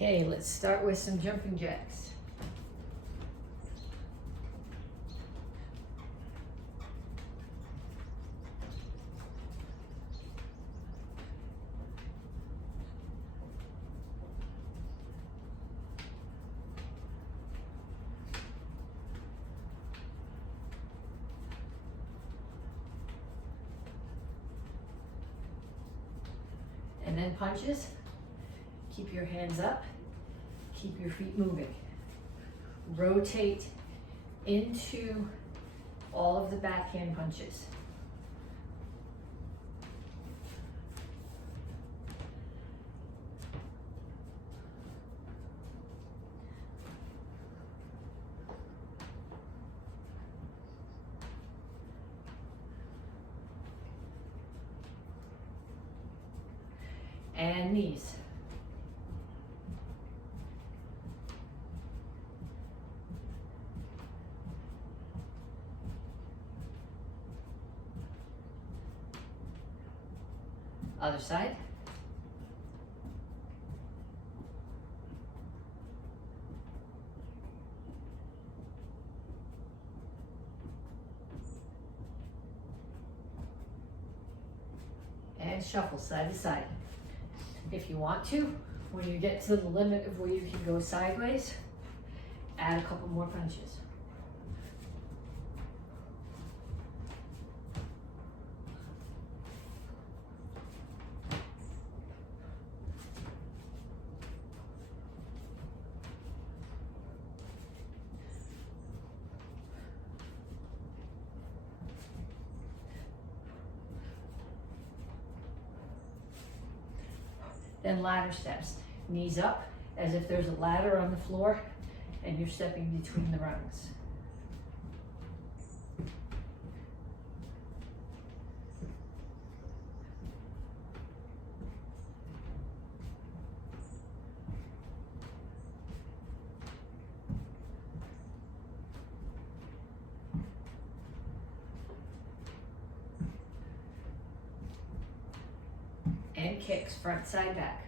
Okay, let's start with some jumping jacks. And then punches. Keep your hands up. Keep your feet moving. Rotate into all of the backhand punches. And knees. Other side. And shuffle side to side. If you want to, when you get to the limit of where you can go sideways, add a couple more punches. Then ladder steps. Knees up as if there's a ladder on the floor and you're stepping between the rungs. And kicks, front, side, back.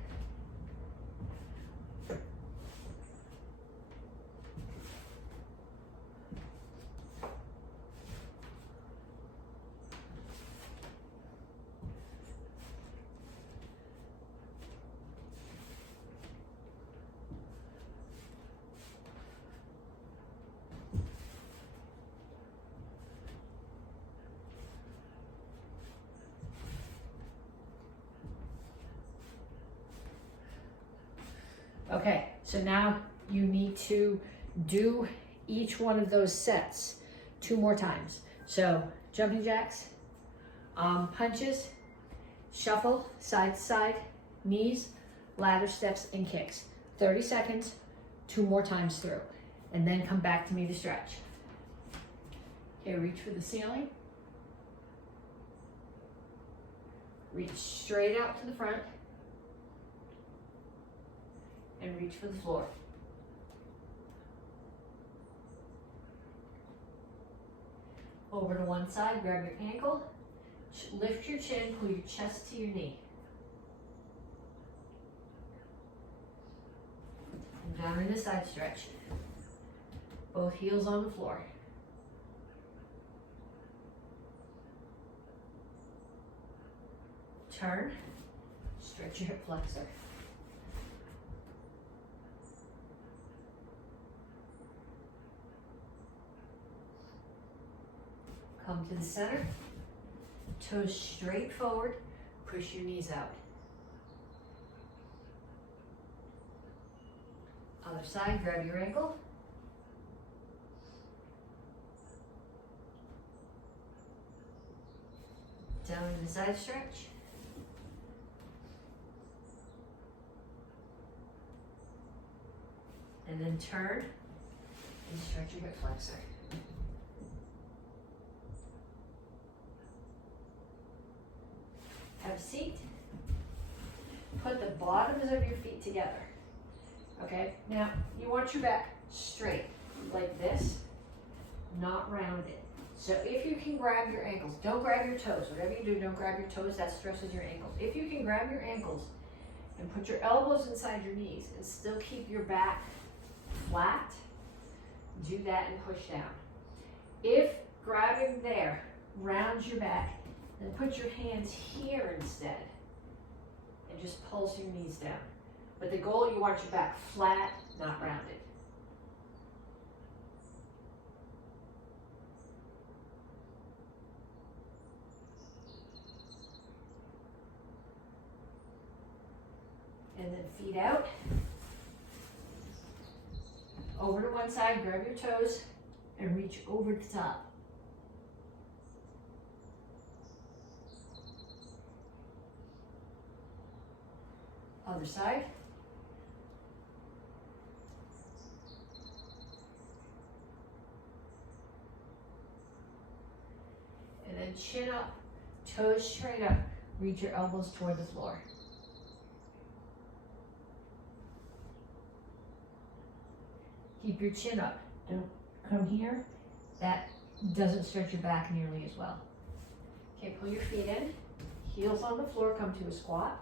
Okay, so now you need to do each one of those sets 2 more times. So jumping jacks, punches, shuffle, side to side, knees, ladder steps, and kicks. 30 seconds, 2 more times through. And then come back to me to stretch. Okay, reach for the ceiling. Reach straight out to the front. And reach for the floor. Over to one side, grab your ankle, lift your chin, pull your chest to your knee. And down in the side stretch. Both heels on the floor. Turn, stretch your hip flexor. Come to the center, toes straight forward, push your knees out. Other side, grab your ankle. Down in the side stretch. And then turn and stretch your hip flexor. Have a seat. Put the bottoms of your feet together. Okay, now you want your back straight like this, not rounded. So if you can grab your ankles, don't grab your toes. Whatever you do, don't grab your toes, that stresses your ankles. If you can grab your ankles and put your elbows inside your knees and still keep your back flat, do that and push down. If grabbing there rounds your back, then put your hands here instead and just pulse your knees down. But the goal, you want your back flat, not rounded. And then feet out. Over to one side, grab your toes, and reach over the top. Other side. And then chin up, toes straight up, reach your elbows toward the floor. Keep your chin up. Don't come here. That doesn't stretch your back nearly as well. Okay, pull your feet in. Heels on the floor, come to a squat.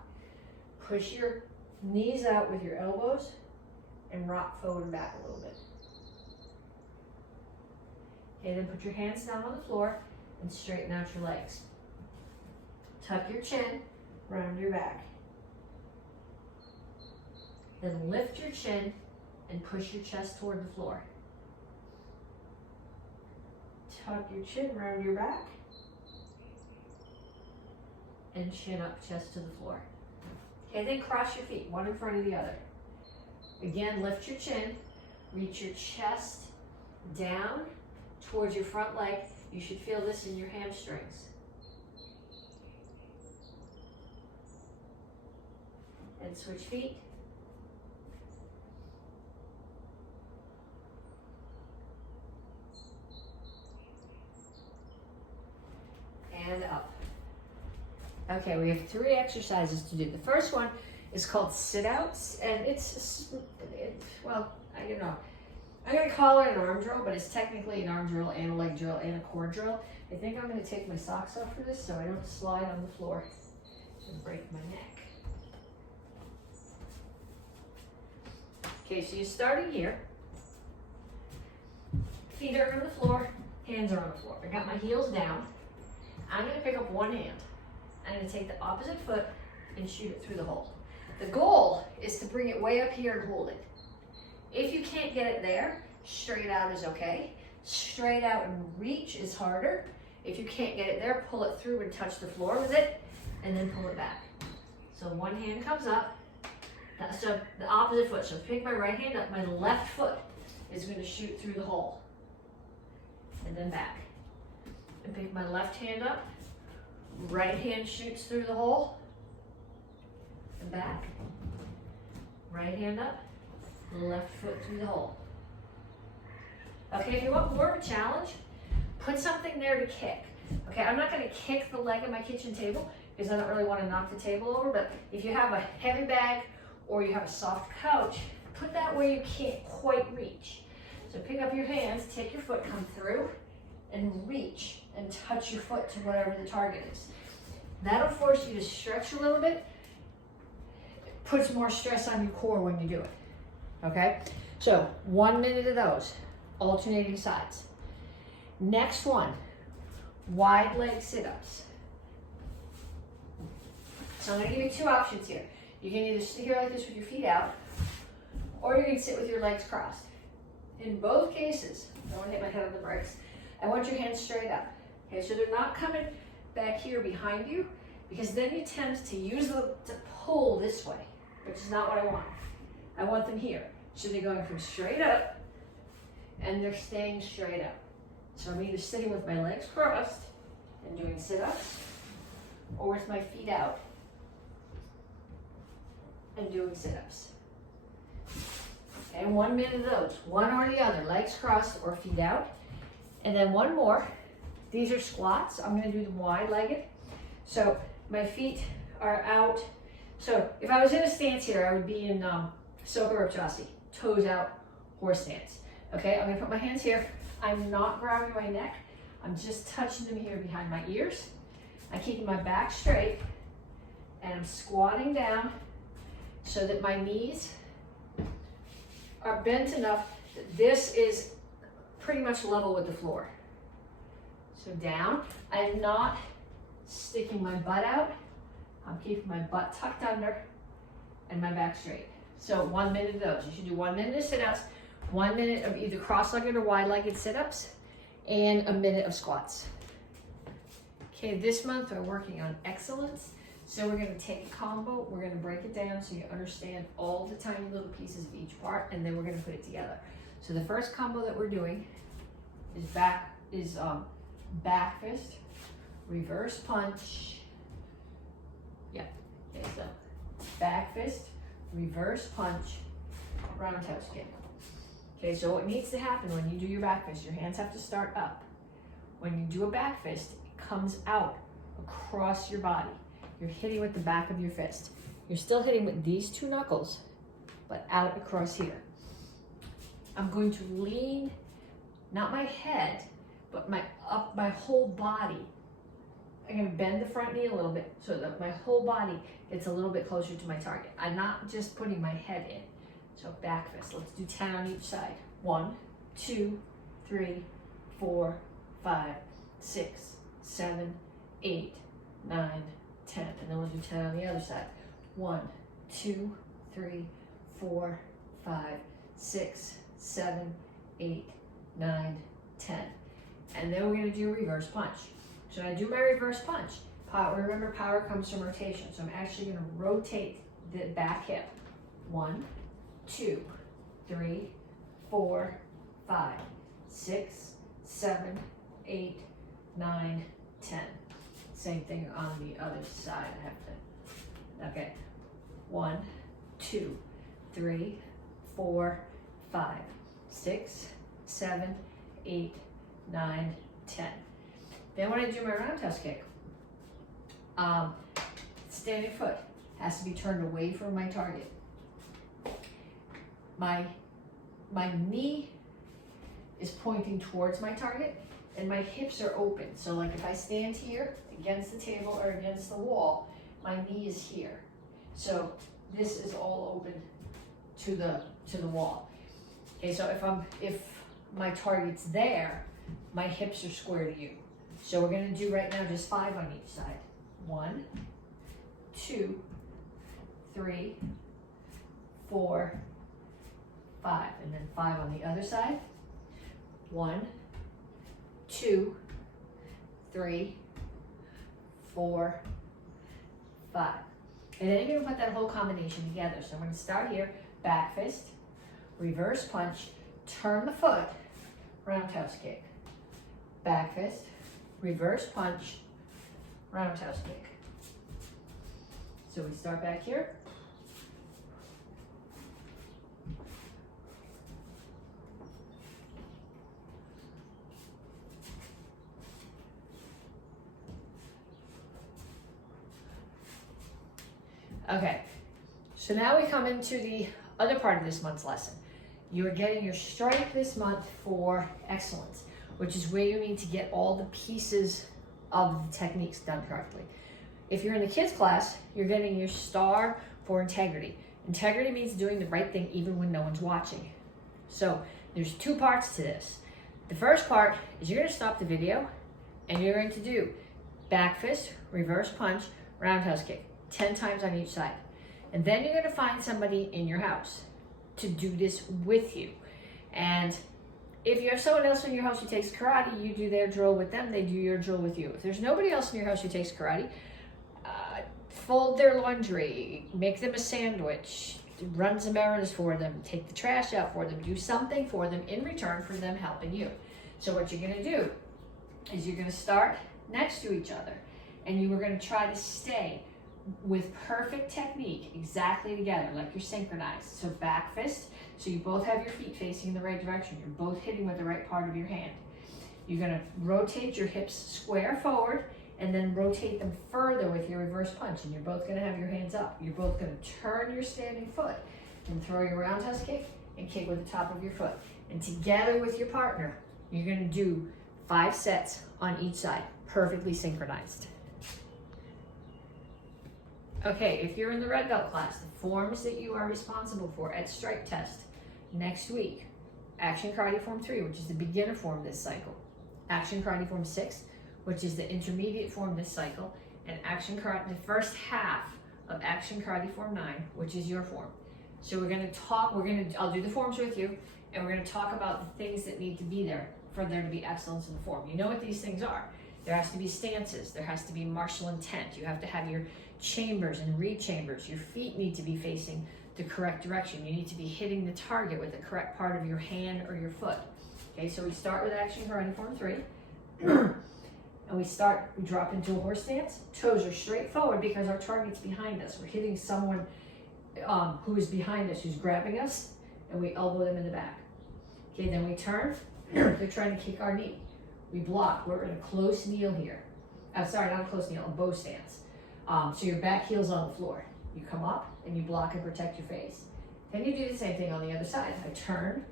Push your knees out with your elbows and rock forward and back a little bit. Okay, then put your hands down on the floor and straighten out your legs. Tuck your chin, round your back. Then lift your chin and push your chest toward the floor. Tuck your chin, round your back. And chin up, chest to the floor. Okay, then cross your feet, one in front of the other. Again, lift your chin, reach your chest down towards your front leg. You should feel this in your hamstrings. And switch feet. And up. Okay, we have 3 exercises to do. The first one is called sit-outs, and well, I don't know. I'm gonna call it an arm drill, but it's technically an arm drill and a leg drill and a core drill. I think I'm gonna take my socks off for this so I don't slide on the floor and break my neck. Okay, so you're starting here. Feet are on the floor, hands are on the floor. I got my heels down. I'm gonna pick up one hand. I'm gonna take the opposite foot and shoot it through the hole. The goal is to bring it way up here and hold it. If you can't get it there, straight out is okay. Straight out and reach is harder. If you can't get it there, pull it through and touch the floor with it, and then pull it back. So one hand comes up, so the opposite foot. So pick my right hand up, my left foot is gonna shoot through the hole, and then back. And pick my left hand up, right hand shoots through the hole, and back. Right hand up, left foot through the hole. Okay, if you want more of a challenge, put something there to kick. Okay, I'm not gonna kick the leg of my kitchen table because I don't really wanna knock the table over, but if you have a heavy bag or you have a soft couch, put that where you can't quite reach. So pick up your hands, take your foot, come through, and reach and touch your foot to whatever the target is. That'll force you to stretch a little bit. It puts more stress on your core when you do it. Okay? So 1 minute of those, alternating sides. Next one, wide leg sit-ups. So I'm gonna give you 2 options here. You can either sit here like this with your feet out, or you can sit with your legs crossed. In both cases, I don't want to hit my head on the brakes, I want your hands straight up. Okay, so they're not coming back here behind you, because then you tend to use them to pull this way, which is not what I want. I want them here. So they're going from straight up, and they're staying straight up. So I'm either sitting with my legs crossed and doing sit-ups, or with my feet out and doing sit-ups. And 1 minute of those, one or the other, legs crossed or feet out. And then one more. These are squats. I'm gonna do them wide-legged. So my feet are out. So if I was in a stance here, I would be in Soka, toes out, horse stance. Okay, I'm gonna put my hands here. I'm not grabbing my neck. I'm just touching them here behind my ears. I'm keeping my back straight, and I'm squatting down so that my knees are bent enough that this is pretty much level with the floor. So down. I am not sticking my butt out. I'm keeping my butt tucked under and my back straight. So 1 minute of those. You should do 1 minute of sit-ups, 1 minute of either cross-legged or wide-legged sit-ups, and a minute of squats. Okay, this month we're working on excellence. So we're gonna take a combo, we're gonna break it down so you understand all the tiny little pieces of each part, and then we're gonna put it together. So the first combo that we're doing is back fist, reverse punch. Yeah, okay, so back fist, reverse punch, roundhouse kick. Okay, so what needs to happen when you do your back fist, your hands have to start up. When you do a back fist, it comes out across your body. You're hitting with the back of your fist. You're still hitting with these two knuckles, but out across here. I'm going to lean, not my head, but my whole body. I'm gonna bend the front knee a little bit so that my whole body gets a little bit closer to my target. I'm not just putting my head in. So back fist, let's do 10 on each side. 1, 2, 3, 4, 5, 6, 7, 8, 9, 10. And then we'll do 10 on the other side. 1, 2, 3, 4, 5, 6, 7, 8, 9, 10. And then we're gonna do a reverse punch. So when I do my reverse punch, remember power comes from rotation. So I'm actually gonna rotate the back hip. 1, 2, 3, 4, 5, 6, 7, 8, 9, 10. Same thing on the other side. I have to, okay. 1, 2, 3, 4, 5, 6, 7, 8, 9, 10. Then when I do my roundhouse kick, standing foot has to be turned away from my target. My knee is pointing towards my target and my hips are open. So like if I stand here against the table or against the wall, my knee is here. So this is all open to the wall. Okay, so if my target's there, my hips are square to you. So we're gonna do right now just 5 on each side. 1, 2, 3, 4, 5, and then 5 on the other side. 1, 2, 3, 4, 5. And then you're gonna put that whole combination together. So I'm gonna start here, back fist, reverse punch, turn the foot, roundhouse kick. Back fist, reverse punch, roundhouse kick. So we start back here. Okay, so now we come into the other part of this month's lesson. You're getting your strike this month for excellence, which is where you need to get all the pieces of the techniques done correctly. If you're in the kids class, you're getting your star for integrity. Integrity means doing the right thing even when no one's watching. So there's 2 parts to this. The first part is you're gonna stop the video and you're going to do back fist, reverse punch, roundhouse kick, 10 times on each side. And then you're gonna find somebody in your house to do this with you. And if you have someone else in your house who takes karate, you do their drill with them, they do your drill with you. If there's nobody else in your house who takes karate, fold their laundry, make them a sandwich, run some errands for them, take the trash out for them, do something for them in return for them helping you. So what you're gonna do is you're gonna start next to each other and you are gonna try to stay with perfect technique exactly together, like you're synchronized. So back fist, so you both have your feet facing in the right direction. You're both hitting with the right part of your hand. You're gonna rotate your hips square forward and then rotate them further with your reverse punch. And you're both gonna have your hands up. You're both gonna turn your standing foot and throw your roundhouse kick and kick with the top of your foot. And together with your partner, you're gonna do 5 sets on each side, perfectly synchronized. Okay, if you're in the red belt class, the forms that you are responsible for at stripe test next week: Action Karate Form 3, which is the beginner form this cycle; Action Karate Form 6, which is the intermediate form this cycle; and Action Karate, the first half of Action Karate Form 9, which is your form. So I'll do the forms with you, and we're gonna talk about the things that need to be there for there to be excellence in the form. You know what these things are. There has to be stances, there has to be martial intent, you have to have your chambers and re-chambers, your feet need to be facing the correct direction, you need to be hitting the target with the correct part of your hand or your foot. Okay, so we start with Action Karate Form 3, and we drop into a horse stance. Toes are straight forward because our target's behind us. We're hitting someone who is behind us, who's grabbing us, and we elbow them in the back. Okay, then we turn. They're trying to kick our knee. We block. We're in a close kneel here. Sorry, not a close kneel, a bow stance. So your back heel's on the floor. You come up and you block and protect your face. Then you do the same thing on the other side. I turn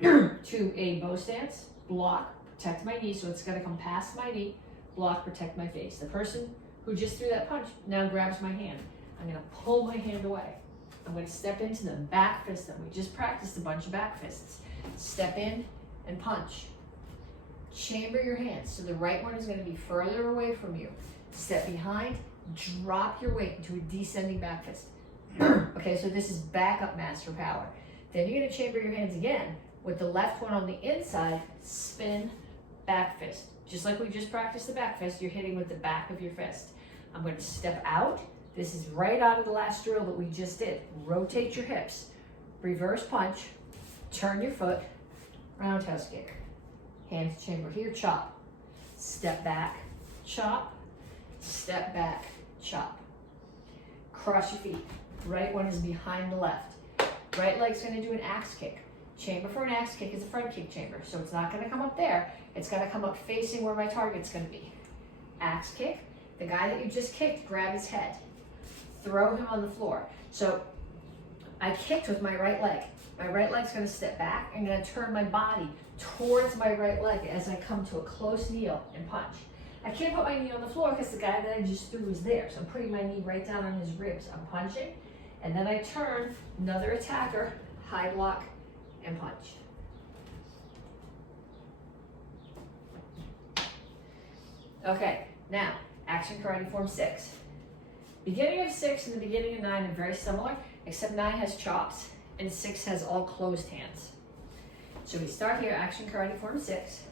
to a bow stance, block, protect my knee, so it's going to come past my knee, block, protect my face. The person who just threw that punch now grabs my hand. I'm going to pull my hand away. I'm going to step into them, back fist them. We just practiced a bunch of back fists. Step in and punch. Chamber your hands. So the right one is going to be further away from you. Step behind, drop your weight into a descending back fist. Okay, so this is backup master power. Then you're going to chamber your hands again with the left one on the inside, spin, back fist. Just like we just practiced the back fist, you're hitting with the back of your fist. I'm going to step out. This is right out of the last drill that we just did. Rotate your hips, reverse punch, turn your foot, roundhouse kick. Hands chamber here, chop. Step back, chop. Step back, chop. Cross your feet. Right one is behind the left. Right leg's going to do an axe kick. Chamber for an axe kick is a front kick chamber, so it's not going to come up there. It's going to come up facing where my target's going to be. Axe kick. The guy that you just kicked, grab his head. Throw him on the floor. So I kicked with my right leg. My right leg's going to step back. I'm going to turn my body towards my right leg as I come to a close kneel and punch. I can't put my knee on the floor because the guy that I just threw was there. So I'm putting my knee right down on his ribs. I'm punching, and then I turn, another attacker, high block, and punch. Okay, now, Action Karate Form 6. Beginning of 6 and the beginning of 9 are very similar, except 9 has chops and 6 has all closed hands. So we start here, Action Karate Form 6,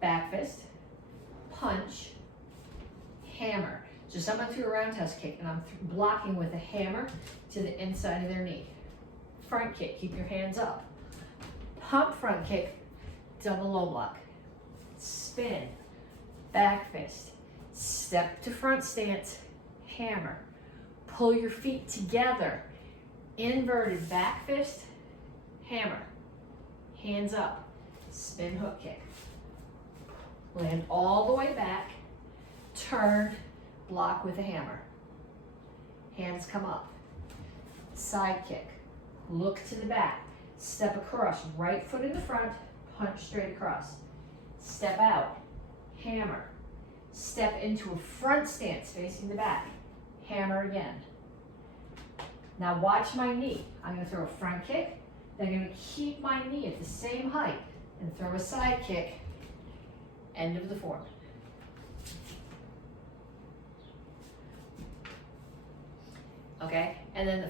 back fist, punch, hammer. So someone threw a roundhouse kick and I'm blocking with a hammer to the inside of their knee. Front kick, keep your hands up. Pump front kick, double low block. Spin, back fist, step to front stance, hammer. Pull your feet together, inverted back fist, hammer. Hands up, spin hook kick. Land all the way back, turn, block with a hammer. Hands come up. Side kick, look to the back, step across, right foot in the front, punch straight across. Step out, hammer. Step into a front stance facing the back, hammer again. Now watch my knee. I'm going to throw a front kick, then I'm going to keep my knee at the same height and throw a side kick, end of the form. Okay, and then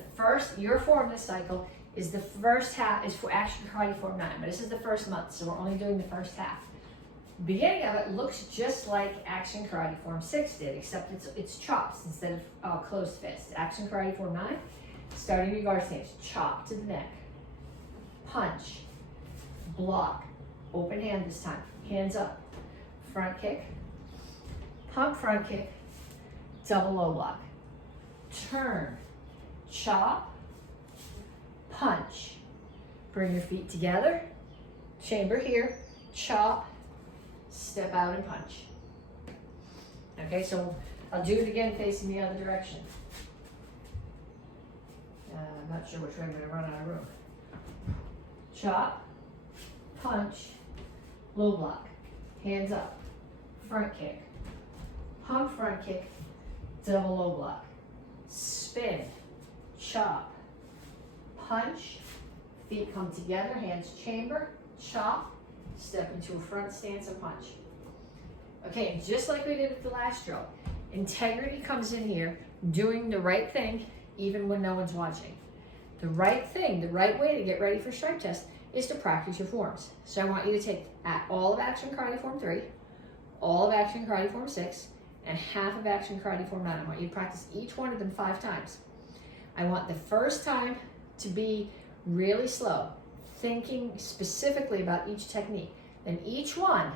your form this cycle is the first half is for Action Karate Form 9, but this is the first month, so we're only doing the first half. Beginning of it looks just like Action Karate Form 6 did, except it's chops instead of closed fists. Action Karate Form 9, starting your guard stance, chop to the neck, punch, block, open hand this time, hands up, front kick, pump front kick, double low block, turn, chop, punch, bring your feet together, chamber here, chop, step out and punch. Okay, so I'll do it again facing the other direction. I'm not sure which way I'm going to run out of room. Chop, punch, low block, hands up, front kick, pump front kick, double low block, spin, chop, punch, feet come together, hands chamber, chop, step into a front stance and punch. Okay, and just like we did with the last drill, integrity comes in here, doing the right thing even when no one's watching. The right thing, the right way to get ready for stripe test is to practice your forms. So I want you to take all of action karate form 3, all of action karate form 6, and half of action karate form 9. I want you to practice each one of them 5 times. I want the first time to be really slow, thinking specifically about each technique. Then each one,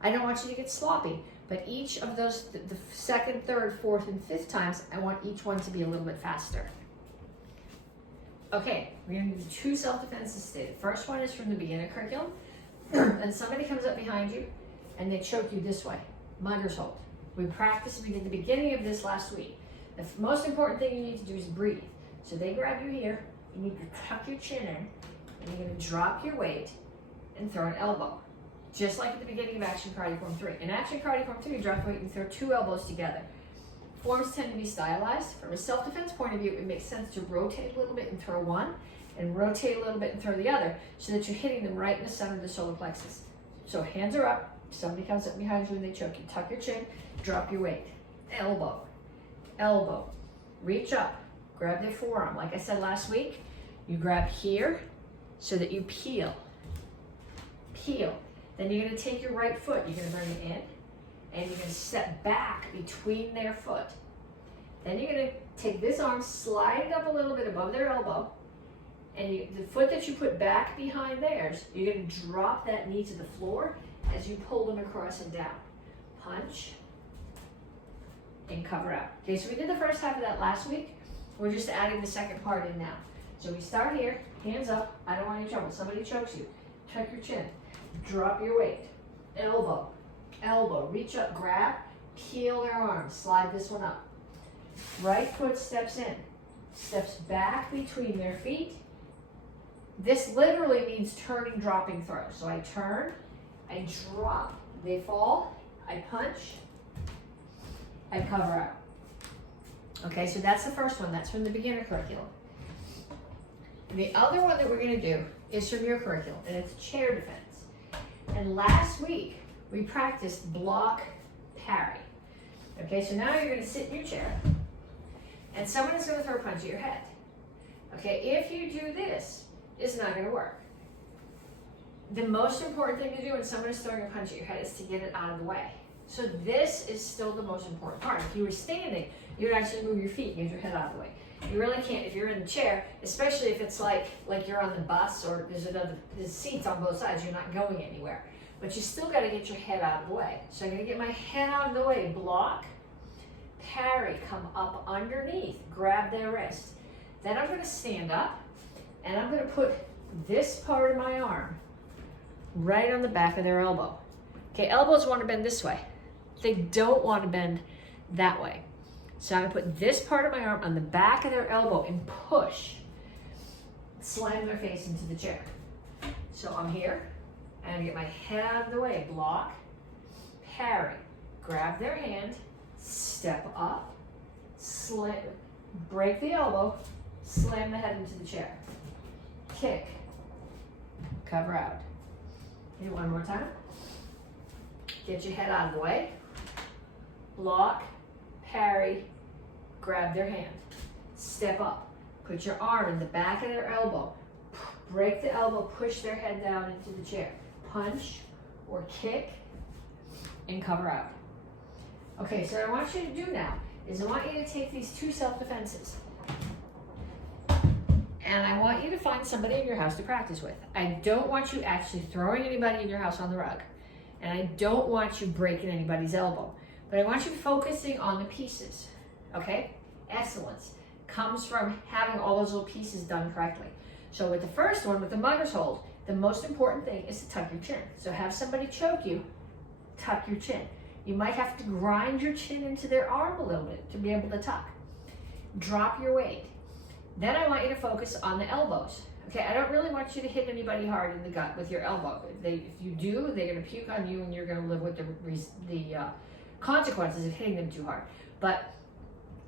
I don't want you to get sloppy, but each of those, the second, third, fourth, and fifth times, I want each one to be a little bit faster. Okay, we're going to do 2 self-defenses today. The first one is from the beginner curriculum, and somebody comes up behind you and they choke you this way, mugger's hold. We practiced, we did the beginning of this last week. The most important thing you need to do is breathe. So they grab you here, you need to tuck your chin in, and you're going to drop your weight and throw an elbow. Just like at the beginning of action karate form 3. In action karate form 3, you drop the weight and throw 2 elbows together. Forms tend to be stylized. From a self-defense point of view, it makes sense to rotate a little bit and throw one, and rotate a little bit and throw the other, so that you're hitting them right in the center of the solar plexus. So hands are up, somebody comes up behind you and they choke you. Tuck your chin, drop your weight. Elbow, elbow, reach up, grab their forearm. Like I said last week, you grab here so that you peel. Peel. Then you're going to take your right foot, you're going to bring it in, and you're going to step back between their foot. Then you're going to take this arm, slide it up a little bit above their elbow, and the foot that you put back behind theirs, you're going to drop that knee to the floor as you pull them across and down. Punch, and cover out. Okay, so we did the first half of that last week. We're just adding the second part in now. So we start here, hands up, I don't want any trouble. Somebody chokes you, tuck your chin, drop your weight, elbow, elbow, reach up, grab, peel their arm, slide this one up. Right foot steps in, steps back between their feet. This literally means turning, dropping, throw. So I turn, I drop, they fall, I punch, I cover out. Okay, so that's the first one. That's from the beginner curriculum. The other one that we're going to do is from your curriculum, and it's chair defense. And last week, we practiced block, parry. Okay, so now you're going to sit in your chair, and someone is going to throw a punch at your head. Okay, if you do this, it's not going to work. The most important thing to do when someone is throwing a punch at your head is to get it out of the way. So this is still the most important part. If you were standing, you would actually move your feet and get your head out of the way. You really can't if you're in the chair, especially if it's like you're on the bus or there's seats on both sides, you're not going anywhere. But you still got to get your head out of the way. So I'm going to get my head out of the way, block, parry, come up underneath, grab their wrist. Then I'm going to stand up and I'm going to put this part of my arm right on the back of their elbow. Okay, elbows want to bend this way. They don't want to bend that way. So I'm going to put this part of my arm on the back of their elbow and push, slam their face into the chair. So I'm here, and I get my head out of the way, block, parry, grab their hand, step up, slam, break the elbow, slam the head into the chair, kick, cover out. Okay, one more time. Get your head out of the way, block, parry, grab their hand, step up, put your arm in the back of their elbow, break the elbow, push their head down into the chair, punch or kick, and cover out. Okay, so what I want you to do now is I want you to take these 2 self-defenses, and I want you to find somebody in your house to practice with. I don't want you actually throwing anybody in your house on the rug, and I don't want you breaking anybody's elbow. But I want you focusing on the pieces, okay? Excellence comes from having all those little pieces done correctly. So with the first one, with the mugger's hold, the most important thing is to tuck your chin. So have somebody choke you, tuck your chin. You might have to grind your chin into their arm a little bit to be able to tuck. Drop your weight. Then I want you to focus on the elbows. Okay, I don't really want you to hit anybody hard in the gut with your elbow. If you do, they're going to puke on you and you're going to live with the consequences of hitting them too hard. But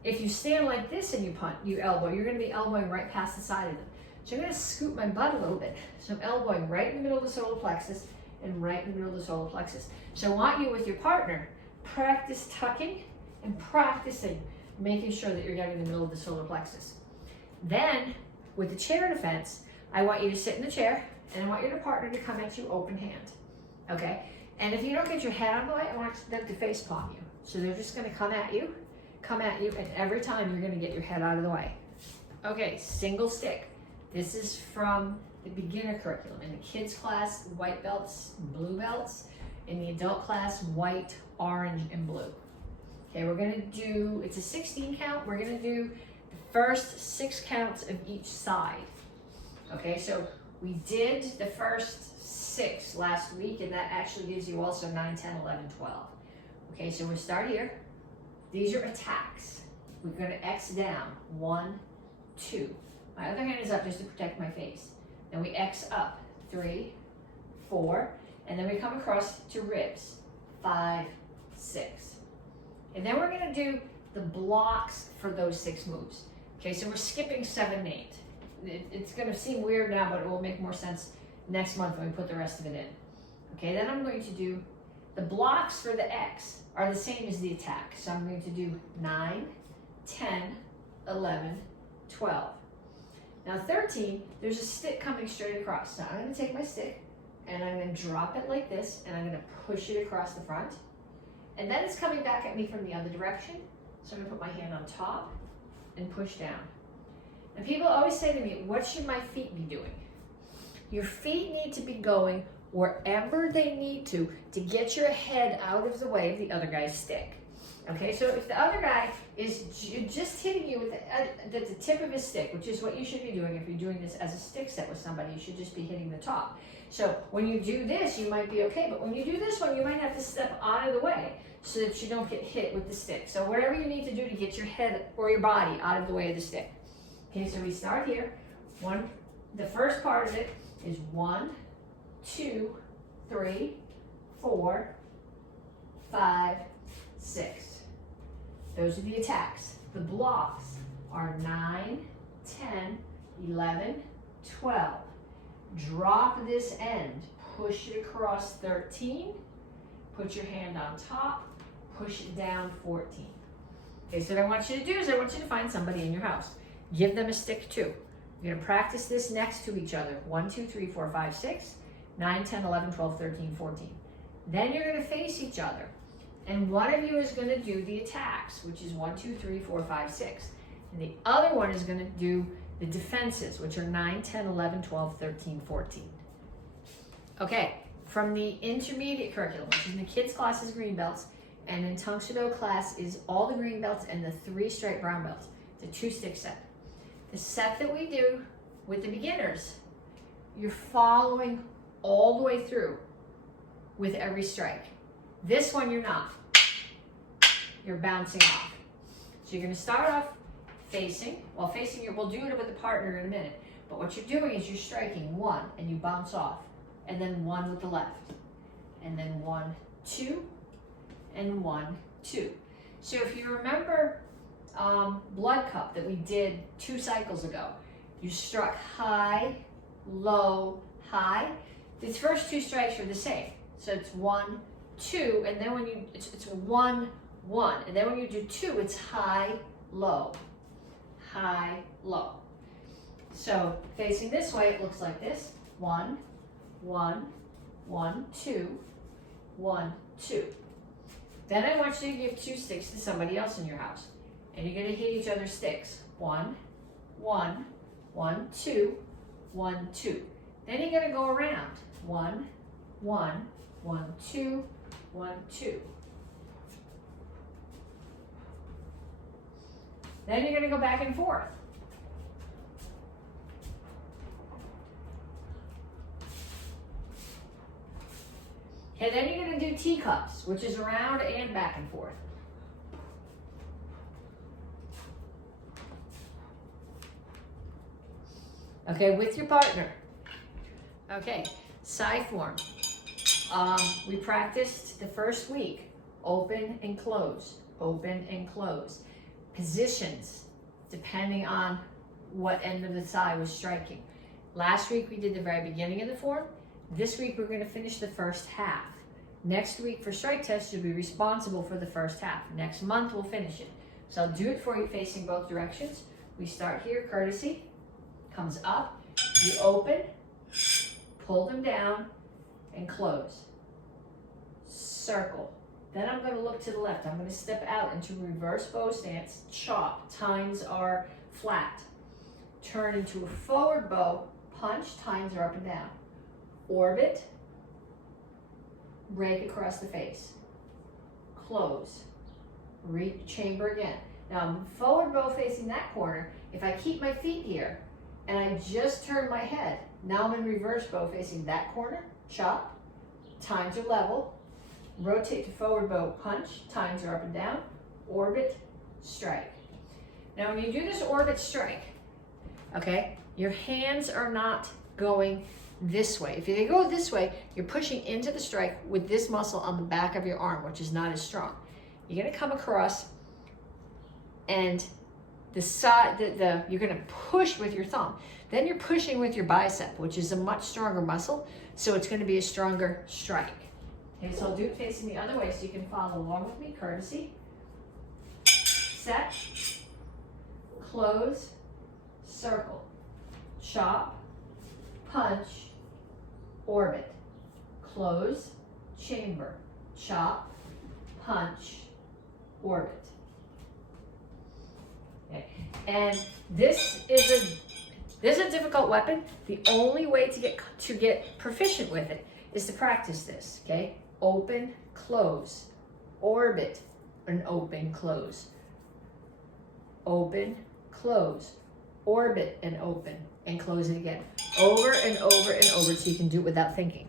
if you stand like this and you elbow, you're gonna be elbowing right past the side of them. So I'm gonna scoot my butt a little bit. So I'm elbowing right in the middle of the solar plexus and right in the middle of the solar plexus. So I want you with your partner, practice tucking and practicing making sure that you're getting the middle of the solar plexus. Then with the chair defense, I want you to sit in the chair and I want your partner to come at you open hand, okay? And if you don't get your head out of the way, I want them to face palm you. So they're just gonna come at you, and every time you're gonna get your head out of the way. Okay, single stick. This is from the beginner curriculum. In the kids class, white belts, blue belts. In the adult class, white, orange, and blue. Okay, we're gonna do, it's a 16 count. We're gonna do the first 6 counts of each side. Okay, so we did the first 6 last week, and that actually gives you also 9, 10, 11, 12. Okay, so we'll start here. These are attacks. We're gonna X down, 1, 2. My other hand is up just to protect my face. Then we X up, 3, 4, and then we come across to ribs, 5, 6. And then we're gonna do the blocks for those 6 moves. Okay, so we're skipping 7 and 8. It's gonna seem weird now, but it will make more sense next month when we put the rest of it in. Okay, then I'm going to do, the blocks for the X are the same as the attack. So I'm going to do 9, 10, 11, 12. Now 13, there's a stick coming straight across. Now I'm gonna take my stick and I'm gonna drop it like this and I'm gonna push it across the front. And then it's coming back at me from the other direction. So I'm gonna put my hand on top and push down. And people always say to me, what should my feet be doing? Your feet need to be going wherever they need to get your head out of the way of the other guy's stick. Okay, so if the other guy is just hitting you with the tip of his stick, which is what you should be doing if you're doing this as a stick set with somebody, you should just be hitting the top. So when you do this, you might be okay, but when you do this one, you might have to step out of the way so that you don't get hit with the stick. So whatever you need to do to get your head or your body out of the way of the stick. Okay, so we start here. The first part of it is 1, 2, 3, 4, 5, 6. Those are the attacks. The blocks are 9, 10, 11, 12. Drop this end, push it across 13, put your hand on top, push it down 14. Okay, so what I want you to do is I want you to find somebody in your house. Give them a stick too. You're gonna practice this next to each other. 1, 2, 3, 4, 5, 6, 9, 10, 11, 12, 13, 14. Then you're gonna face each other. And one of you is going to do the attacks, which is 1, 2, 3, 4, 5, 6. And the other one is going to do the defenses, which are 9, 10, 11, 12, 13, 14. Okay, from the intermediate curriculum, which is in the kids class is green belts, and in Tungshido class is all the green belts and the 3 striped brown belts. It's a 2-stick set. The set that we do with the beginners, you're following all the way through with every strike. This one you're not. You're bouncing off. So you're gonna start off facing. Well, we'll do it with a partner in a minute. But what you're doing is you're striking 1 and you bounce off. And then 1 with the left. And then 1, 2, and 1, 2. So if you remember Blood Cup that we did 2 cycles ago, you struck high, low, high. These first 2 strikes are the same. So it's 1, 2, and then when it's 1, 1, and then when you do 2, it's high, low, high, low. So facing this way, it looks like this: 1, 1, 1, 2, 1, 2. Then I want you to give 2 sticks to somebody else in your house, and you're going to hit each other's sticks: 1, 1, 1, 2, 1, 2. Then you're going to go around: 1, 1, 1, 2, 1, 2. Then you're going to go back and forth. Okay, then you're going to do teacups, which is around and back and forth. Okay, with your partner. Okay, side form. We practiced the first week, open and close, open and close. positions depending on what end of the thigh was striking. Last week we did the very beginning of the form. This week we're going to finish the first half. Next week for strike test, you'll be responsible for the first half. Next month we'll finish it. So I'll do it for you facing both directions. We start here, courtesy, comes up, you open, pull them down, and close. Circle. Then I'm going to look to the left. I'm going to step out into reverse bow stance, chop, tines are flat. Turn into a forward bow, punch, tines are up and down. Orbit, rake across the face. Close. Chamber again. Now I'm forward bow facing that corner. If I keep my feet here and I just turn my head, now I'm in reverse bow facing that corner, chop, tines are level, rotate to forward bow, punch, tines are up and down, orbit, strike. Now when you do this orbit strike, okay, your hands are not going this way. If they go this way, you're pushing into the strike with this muscle on the back of your arm, which is not as strong. You're gonna come across and the side, you're gonna push with your thumb. Then you're pushing with your bicep, which is a much stronger muscle, so it's gonna be a stronger strike. Okay, so I'll do it facing the other way so you can follow along with me. Courtesy, set, close, circle, chop, punch, orbit, close, chamber, chop, punch, orbit. Okay. And this is a difficult weapon. The only way to get proficient with it is to practice this. Okay, open, close, orbit, and open, close, open, close, orbit, and open, and close it again, over and over and over, so you can do it without thinking.